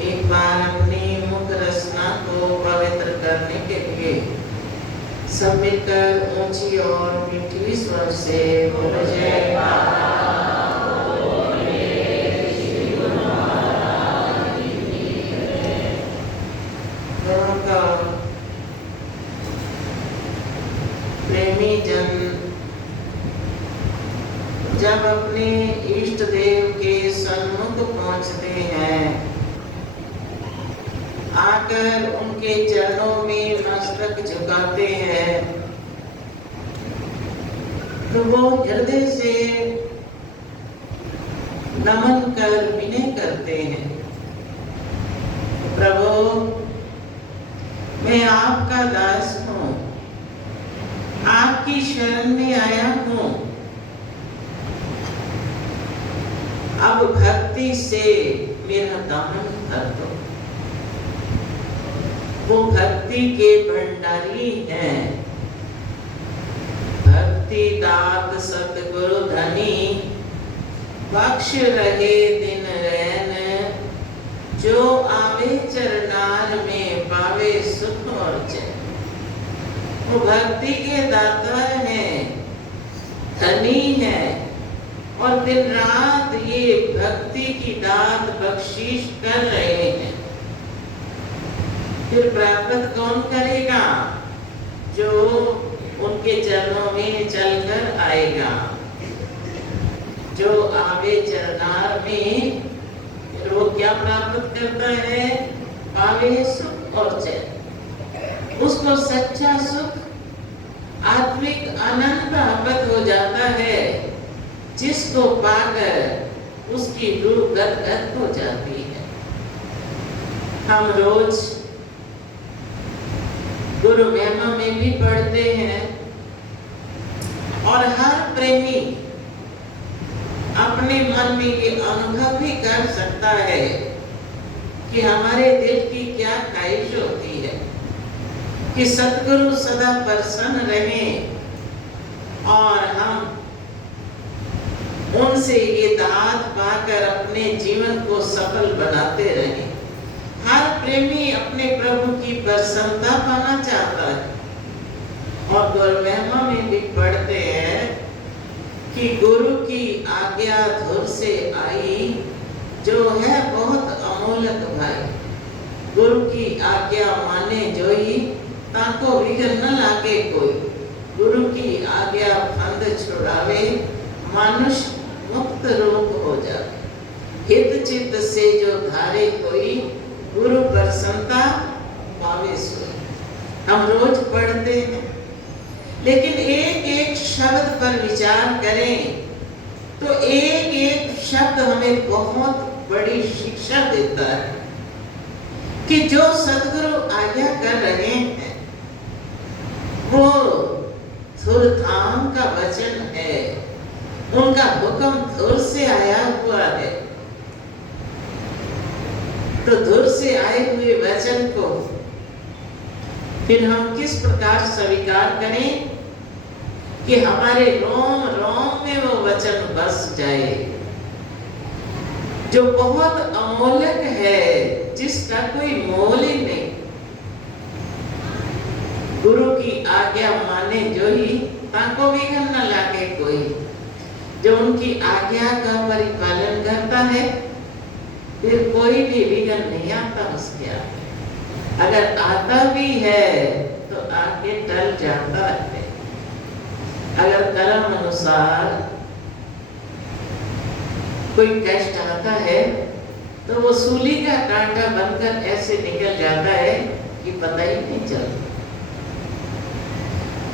एक बार अपनी मुख रचना को पवित्र करने के लिए सब मिलकर ऊंची और मीठी स्वर से बोलो जय प्रेमी जन जब अपने इष्ट देव के सन्मुख पहुंचते हैं, आकर उनके चरणों में मस्तक झुकाते हैं, तो वो हृदय से नमन कर विनय करते हैं। प्रभु, मैं आपका दास हूँ, आपकी शरण में आया हूँ। अब भक्ति से मेरा दामन भर दो। वो भक्ति के भंडारी हैं। भक्ति दात सतगुरु धनी, बख्श रहे दिन रैन, जो आवे चरनार में पावे सुख और चैन। वो भक्ति के दाता हैं, धनी हैं, और दिन रात ये भक्ति की दात बख्शीश कर रहे हैं। फिर प्राप्त कौन करेगा? जो उनके चरणों में चलकर आएगा, जो आवे चरनार में, फिर वो क्या प्राप्त करता है? पावे सुख और चैन। उसको सच्चा सुख, आत्मिक आनंद प्राप्त हो जाता है, जिसको पाकर उसकी रूह गदगद हो जाती है। हम रोज गुरु महिमा में भी पढ़ते हैं, और हर प्रेमी अपने मन में ये अनुभव भी कर सकता है कि हमारे दिल की क्या ख्वाहिश होती है कि सतगुरु सदा प्रसन्न रहें और हम उनसे ये दात पाकर अपने जीवन को सफल बनाते रहें। हर प्रेमी अपने प्रभु की प्रसन्नता पाना चाहता है। और गुरु महिमा में भी पढ़ते हैं कि गुरु की आज्ञा धुर से आई, जो है बहुत अमोलक भाई। गुरु की आज्ञा माने जोई, ताको विघ्न न लागे कोई। गुरु की आज्ञा फंद छुड़ावे, मनुष्य मुक्त रूप हो जाए। हित चित्त से जो धारे कोई, गुरु प्रसन्नता पावे सोई। हम रोज पढ़ते हैं, लेकिन एक एक शब्द पर विचार करें तो एक एक शब्द हमें बहुत बड़ी शिक्षा देता है कि जो सतगुरु आज्ञा कर रहे हैं वो धुरधाम का वचन है। उनका हुक्म धुर से आया हुआ है। तो धुर से आए हुए वचन को फिर हम किस प्रकार स्वीकार करें कि हमारे रोम रोम में वो वचन बस जाए। जो बहुत अमूल्य है, जिसका कोई मोल ही नहीं। गुरु की आज्ञा माने जो ही ताको विघ्न न लागे कोई। जो उनकी आज्ञा का परिपालन करता है, फिर कोई भी विघ्न नहीं आता उसके आगे। अगर आता भी है तो आगे टल जाता है। अगर कर्म अनुसार कोई कष्ट आता है तो वो सूली का कांटा बनकर ऐसे निकल जाता है कि पता ही नहीं चलता।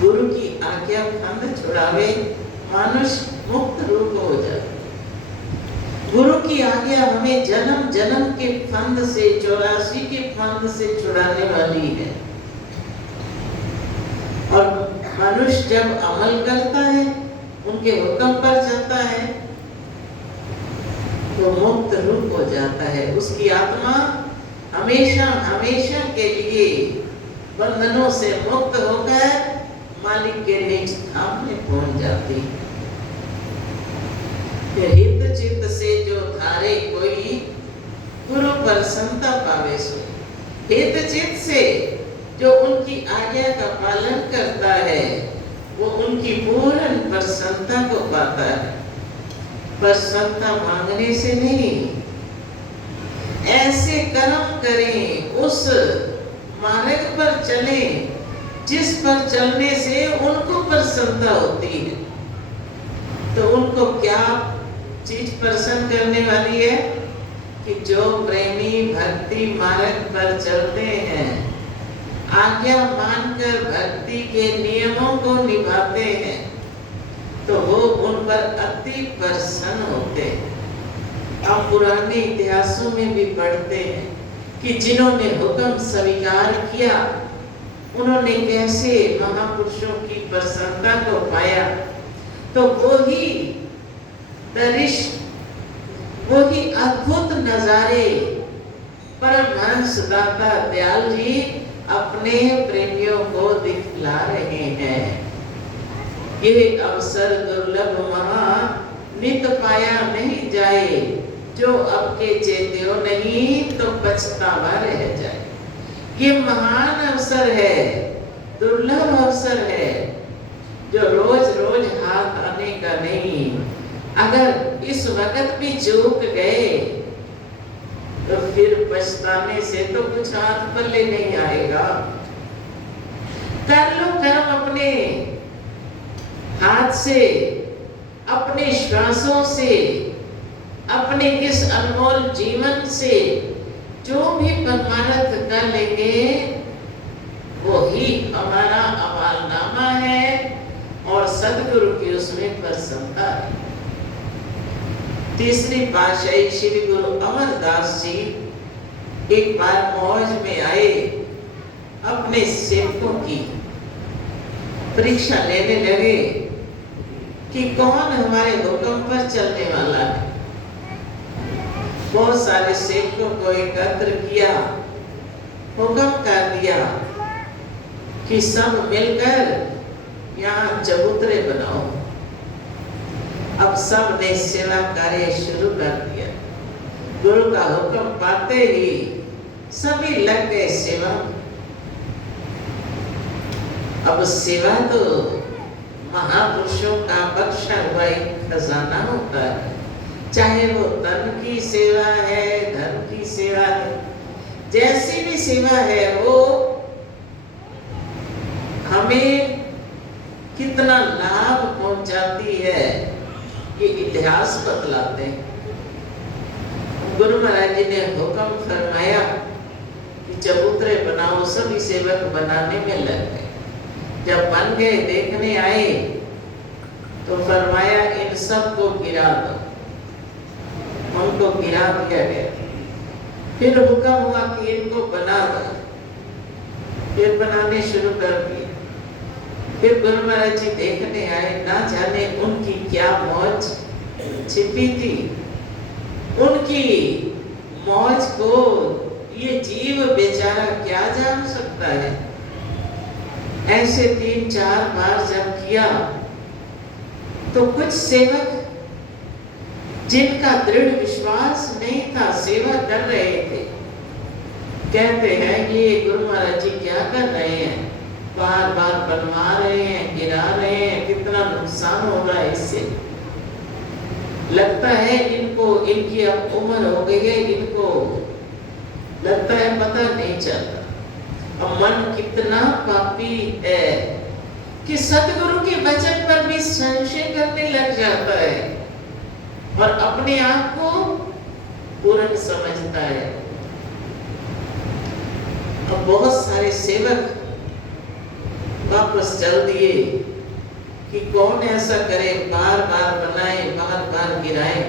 गुरु की आज्ञा फंद छुड़ावे, मनुष्य मुक्त रूप हो जाए। गुरु की आज्ञा हमें जन्म जन्म के फंद से, 84 के फंद से छुड़ाने वाली है। और मनुष्य जब अमल करता है, उनके हुक्म पर चलता है, तो मुक्त रूप हो जाता है। उसकी आत्मा हमेशा हमेशा के लिए बंधनों से मुक्त होकर मालिक के निज धाम में पहुंच जाती है। हित चित्त से जो धारे कोई, गुरु प्रसन्नता पावे सो। हित चित्त से जो उनकी आज्ञा का पालन करता है, वो उनकी पूर्ण प्रसन्नता को पाता है। प्रसन्नता मांगने से नहीं, ऐसे कर्म करें, उस मार्ग पर चलें जिस पर चलने से उनको प्रसन्नता होती है। तो उनको क्या चीज प्रसन्न करने वाली है कि जो प्रेमी भक्ति मार्ग पर चलते हैं, आज्ञा मानकर भक्ति के नियमों को निभाते हैं, तो वो उन पर अति प्रसन्न होते हैं। हम पुराने इतिहासों में भी पढ़ते हैं कि जिन्होंने हुक्म स्वीकार किया, उन्होंने कैसे महापुरुषों की प्रसन्नता को पाया। तो वही दृश्य, वही अद्भुत नजारे परमहंस दाता दयाल जी अपने प्रेमियों को दिखला रहे हैं। ये अवसर दुर्लभ महा नित पाया नहीं जाए, जो अब के चेत्यो नहीं तो पछतावा रह जाए। ये महान अवसर है, दुर्लभ अवसर है, जो रोज रोज हाथ आने का नहीं। अगर इस वक्त भी चूक गए तो फिर पछताने से तो कुछ हाथ पल्ले नहीं आएगा। कर लो कर्म अपने हाथ से, अपने श्वासों से, अपने इस अनमोल जीवन से जो भी परमानंद कर लेंगे, वो ही हमारा अमालनामा है और सदगुरु की उसमें प्रसन्नता है। तीसरी पातशाही श्री गुरु अमरदास जी एक बार मौज में आए, अपने सेवकों की परीक्षा लेने लगे कि कौन हमारे हुक्म पर चलने वाला है। बहुत सारे सेवकों को एकत्र किया, हुक्म कर दिया कि सब मिलकर यहाँ चबूतरे बनाओ। अब सब ने सेवा कार्य शुरू कर दिया। गुरु का हुक्म पाते ही सभी लग गए सेवा। अब सेवा तो महापुरुषों का बख्शा हुआ एक खजाना होता है, चाहे वो तन की सेवा है, धन की सेवा है, जैसी भी सेवा है, वो हमें कितना लाभ पहुंचाती है, ये इतिहास बतलाते हैं। गुरु महाराज जी ने हुक्म फरमाया कि चबूतरे बनाओ, सभी सेवक बनाने में लग गए। जब बन गए, देखने आए तो फरमाया इन सब को गिरा दो। उनको गिरा दिया गया। फिर हुक्म हुआ कि इनको बना दो। फिर बनाने शुरू कर दिए। फिर गुरु महाराज जी देखने आए, ना जाने उनकी क्या मौज छिपी थी। उनकी मौज को ये जीव बेचारा क्या जान सकता है। ऐसे 3-4 बार जब किया तो कुछ सेवक जिनका दृढ़ विश्वास नहीं था, सेवा कर रहे थे। कहते हैं ये गुरु महाराज जी क्या कर रहे हैं, बार बार बनवा रहे हैं, गिरा रहे हैं, कितना नुकसान हो रहा है इससे। लगता है इनको, इनकी अब उम्र हो गई है, इनको लगता है पता नहीं चलता। अब मन कितना पापी है कि सतगुरु के वचन पर भी संशय करने लग जाता है और अपने आप को पूर्ण समझता है। अब बहुत सारे सेवक वापस चल दिए कि कौन ऐसा करे, बार बार बनाए, बार बार गिराए।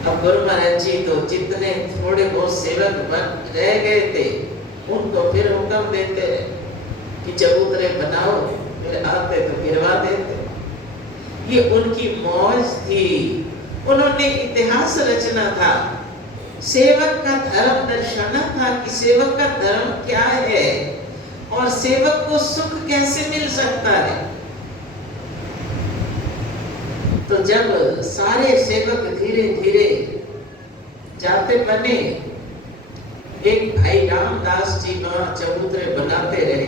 अब गुरु महाराज जी तो जितने थोड़े बहुत सेवक बन रह गए थे उनको फिर हुक्म देते कि चबूतरे बनाओ, फिर आते तो गिरवा देते। ये उनकी मौज थी, उन्होंने इतिहास रचना था, सेवक का धर्म दर्शाना था कि सेवक का धर्म क्या है और सेवक को सुख कैसे मिल सकता है। तो जब सारे सेवक धीरे धीरे जाते बने, एक भाई रामदास जी वहां चबूतरे बनाते रहे।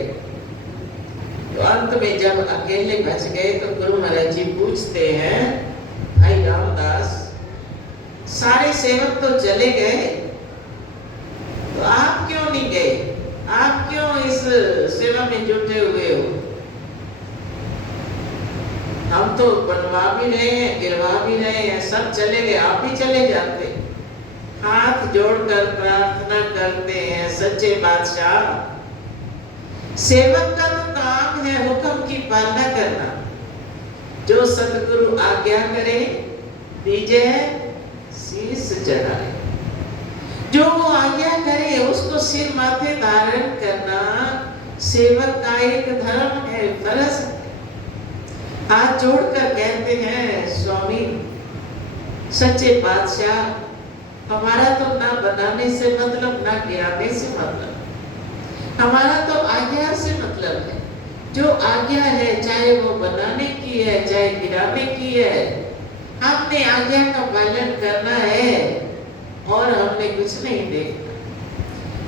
तो अंत में जब अकेले बच गए तो गुरु महाराज जी पूछते हैं, भाई रामदास, सारे सेवक तो चले गए, तो आप क्यों नहीं गए? आप क्यों इस सेवा में जुटे हुए हो? हम तो बनवा भी रहे हैं, गिरवा भी रहे हैं, सब चले गए, आप भी चले जाते। हाथ जोड़कर प्रार्थना करते हैं, सच्चे बादशाह, सेवक का तो काम है हुक्म की पालना करना। जो सतगुरु आज्ञा करे दीजे शीश चढ़ाए, जो वो आज्ञा करे उसको सिर माथे धारण करना सेवक का एक धर्म है, फर्ज है। हाथ जोड़कर कहते हैं, स्वामी सच्चे बादशाह, हमारा तो ना बनाने से मतलब, ना गिराने से मतलब, हमारा तो आज्ञा से मतलब है। जो आज्ञा है, चाहे वो बनाने की है, चाहे गिराने की है, हमने आज्ञा का पालन करना है और हमने कुछ नहीं देखना।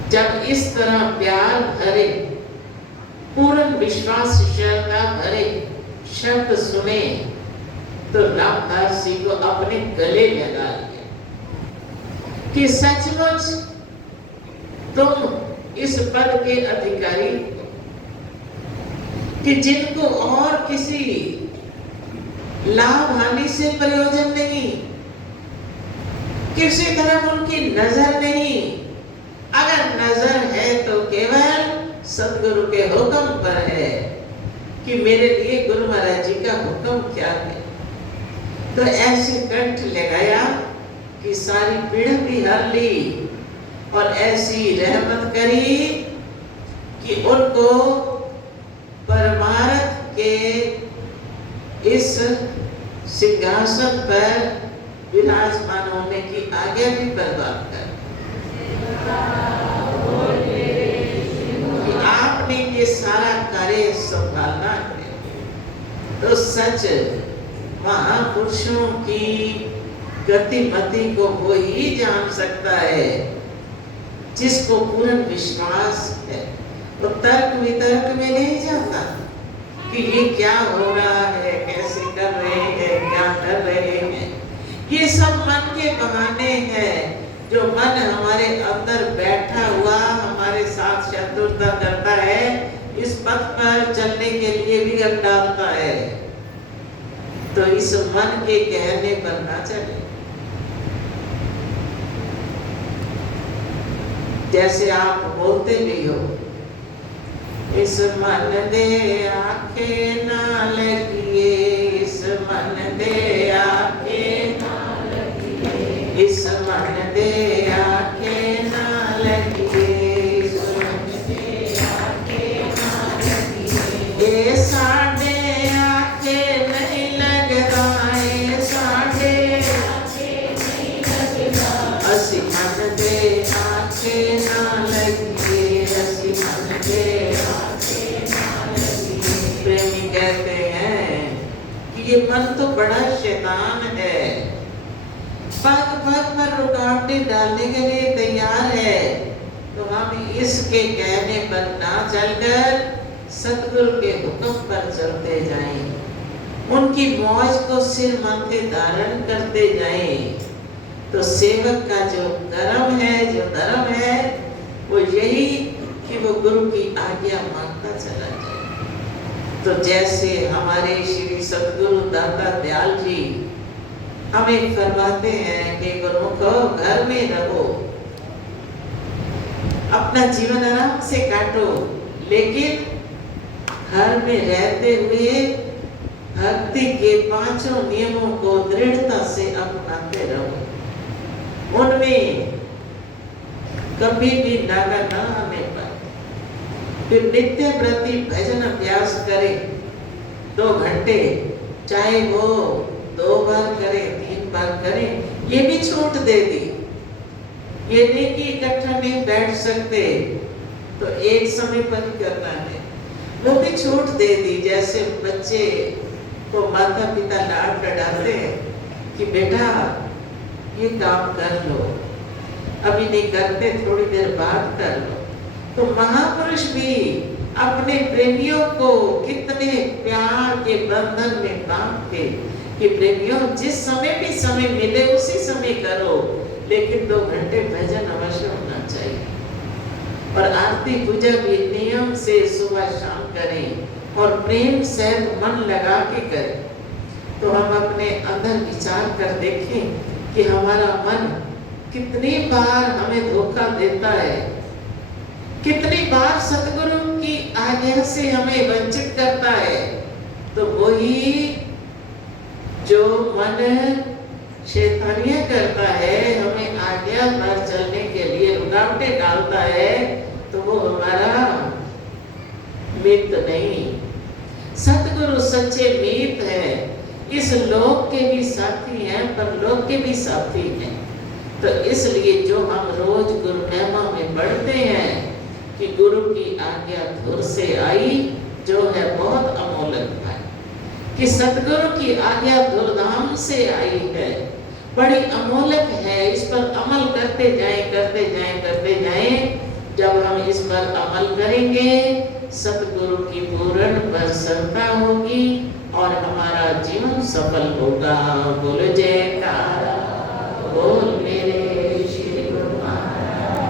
जब इस तरह प्यार भरे, पूर्ण विश्वास, श्रद्धा भरे शब्द सुने तो रामदास जी को अपने गले लगा लिया कि सचमुच तुम इस पद के अधिकारी कि जिनको और किसी लाभ हानि से प्रयोजन नहीं, किसी तरफ उनकी नजर नहीं, अगर नजर है तो केवल सतगुरु के हुक्म पर है कि मेरे लिए गुरु महाराज जी का हुक्म क्या है। तो ऐसे कंठ लगाया कि सारी पीड़ा भी हर ली और ऐसी रहमत करी कि उनको परमार्थ के इस सिंहासन पर विराजमान होने की आज्ञा भी प्रदान कर। आपने ये सारा कार्य संभालना है। तो सच महापुरुषों की गतिमति को वो ही जान सकता है जिसको पूर्ण विश्वास है। वो तर्क वितर्क में नहीं जाता कि ये क्या हो रहा है, कैसे कर रहे हैं, क्या कर रहे हैं। ये सब मन के बहाने हैं जो मन हमारे अंदर बैठा हुआ हमारे साथ शत्रुता करता है, इस पथ पर चलने के लिए विघ्न डालता है। तो इस मन के कहने पर ना चले। जैसे आप बोलते भी हो, इस मन दे आखे ना लगिए, इस मन दे आखे ना लगिए, इस मन दे आखे ना लगिए, इस मन दे आखे ना लगिए। ये साढ़े आखे नहीं लगता, ये साढ़े आखे नहीं लगता, असी मन दे आखे ना लगिए, असी मन दे आखे ना लगिए। प्रेमी कहते हैं कि ये मन तो बड़ा शैतान है, पथ पर रुकावटें डालने के लिए तैयार है, तो हम इसके कहने पर ना चलकर सतगुरु के हुक्म पर चलते जाएं, उनकी मौज को सिर माथे धारण करते जाएं। तो सेवक का जो कर्म है, जो धर्म है, वो यही कि वो गुरु की आज्ञा मानता चला जाए। तो जैसे हमारे श्री सतगुरु दाता दयाल जी हमें फरमाते हैं कि गुरुमुखो घर में रहो, अपना जीवन आराम से काटो, लेकिन घर में रहते हुए भक्ति के 5 नियमों को दृढ़ता से अपनाते रहो। उनमें कभी भी नागा ना आने पर फिर नित्य प्रति भजन अभ्यास करें 2 घंटे, चाहे वो 2 बार करें, 3 बार करें, ये भी छूट दे दी। ये नहीं कि इकट्ठा नहीं बैठ सकते तो एक समय पर ही करना है, वो भी छूट दे दी। जैसे बच्चे को माता पिता डांट डराते हैं कि बेटा ये काम कर लो, अभी नहीं करते, थोड़ी देर बाद कर लो। तो महापुरुष भी अपने प्रेमियों को कितने प्यार के बंधन में बांधते कि प्रेमियों जिस समय भी समय मिले उसी समय करो, लेकिन 2 घंटे भजन अवश्य होना चाहिए। और आरती पूजा भी नियम से सुबह शाम करें और प्रेम सहित मन लगा के करें। तो हम अपने अंदर विचार कर देखें कि हमारा मन कितनी बार हमें धोखा देता है, कितनी बार सतगुरु की आज्ञा से हमें वंचित करता है। तो वही जो मन शैतानियां करता है, हमें आज्ञा पर चलने के लिए रुकावटें डालता है, तो वो हमारा मित्र नहीं। सतगुरु सच्चे मित्र है, इस लोक के भी साथी हैं, परलोक के भी साथी हैं। तो इसलिए जो हम रोज गुरु महिमा में पढ़ते हैं कि गुरु की आज्ञा धुर से आई, जो है बहुत अमोलक है, कि सतगुरु की आज्ञा धुरधाम से आई है, बड़ी अमोलक है। इस पर अमल करते जाएं, करते जाएं, करते जाएं। जब हम इस पर अमल करेंगे, सतगुरु की पूर्ण प्रसन्नता होगी और हमारा जीवन सफल होगा। बोलो जय